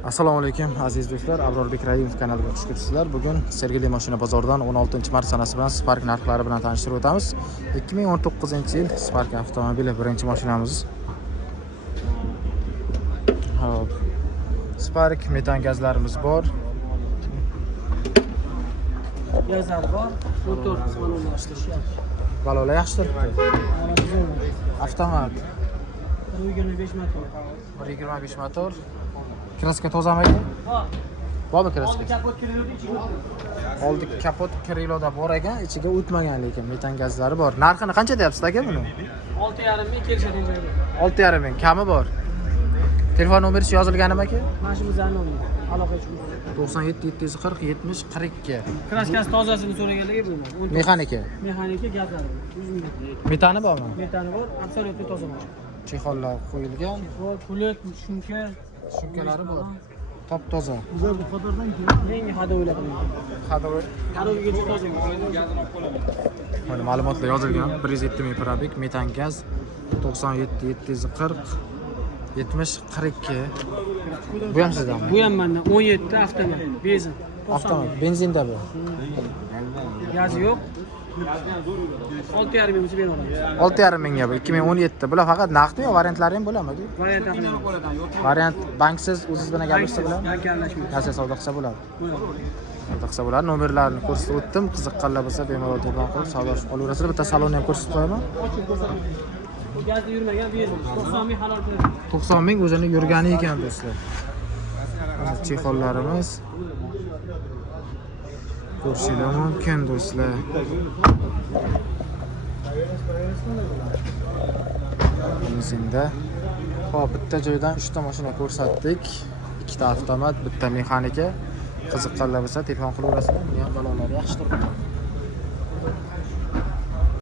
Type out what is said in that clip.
Assalomu alaykum aziz do'stlar, Abrorbek Raimov kanaliga xush kelibsizlar. Bugun Sergeli mashina bozoridan 16-mart sanasi bilan Spark narxlari bilan tanishtirib o'tamiz. 2019-yil Spark avtomobili birinchi mashinamiz. Hop. Spark metan gazlarimiz bor. Gazlar bor. Motor qismanlashtirishgan. Balolar yaxshi turibdi. Avtomat 125 motor. 125 motor. Kraska tozami ekan? Bormi kraska? Kapot kirildi ichiga. Oldi kapot kriloda bor ekan, ichiga o'tmagan lekin metan gazlari bor. Narxini qancha deyapsiz aka buni? 6,5 ming kelishadi joyda. 6,5 ming kami bor. Telefon nomeringiz yozilganmi aka? Mashinamizni oldik. Aloqa uchun. 97 740 70 42. Kraskasi tozasini so'raganlarga bo'lmaydi. Mexanika. Mexanika gazlari. 100 ming. Metani bormi? Metani bor, absolyutni toza bor. Chexollar qo'yilgan, Bor, pulet, shumka, shumkalari bor. Top toza. bizlar bu qatordan keyin yangi hadovilar qilingan. Hadovoy. Hadoviga toza. Mana ma'lumotlar yozilgan. 107 ming probeg, metan gaz 97 740 70 42. Bu ham sizdanmi? Bu ham mendan 17 avtomat, benzin. Avtomat, benzinda bu. Gazi yo'q. 6,5 ming bo'lsa bera olamiz. 6,5 mingga bu 2017. Bular faqat naqdmi yo variantlari ham bo'ladimi? Variant aqlli. Variant banksiz o'zingiz bilan gaplashsa bo'ladi. Bank aralashmaydi. Narsa savdo qilsa bo'ladi. Bo'ladi. Savdo qilsa bo'ladi. Nomerlarini ko'rsatib o'tdim. Qiziqqanlar bo'lsa bemalol telefon qilib savdo olaverasizlar. Bitta salonni ham ko'rsatib qo'yaman. Ochib ko'rsating. Bu gazda yurmagan benzin. 90 ming halol qiladi. 90 ming o'zini yurgani ekan do'stlar. Mana chexollarimiz. Ko'rishinglar mumkin do'stlar. Benzinda. Hop, bitta joydan 3 ta mashina ko'rsatdik. 2 ta avtomat, bitta mexanika. Qiziqqanlar bo'lsa telefon qilaverasizlar. Bu ham balonlar yaxshi turibdi.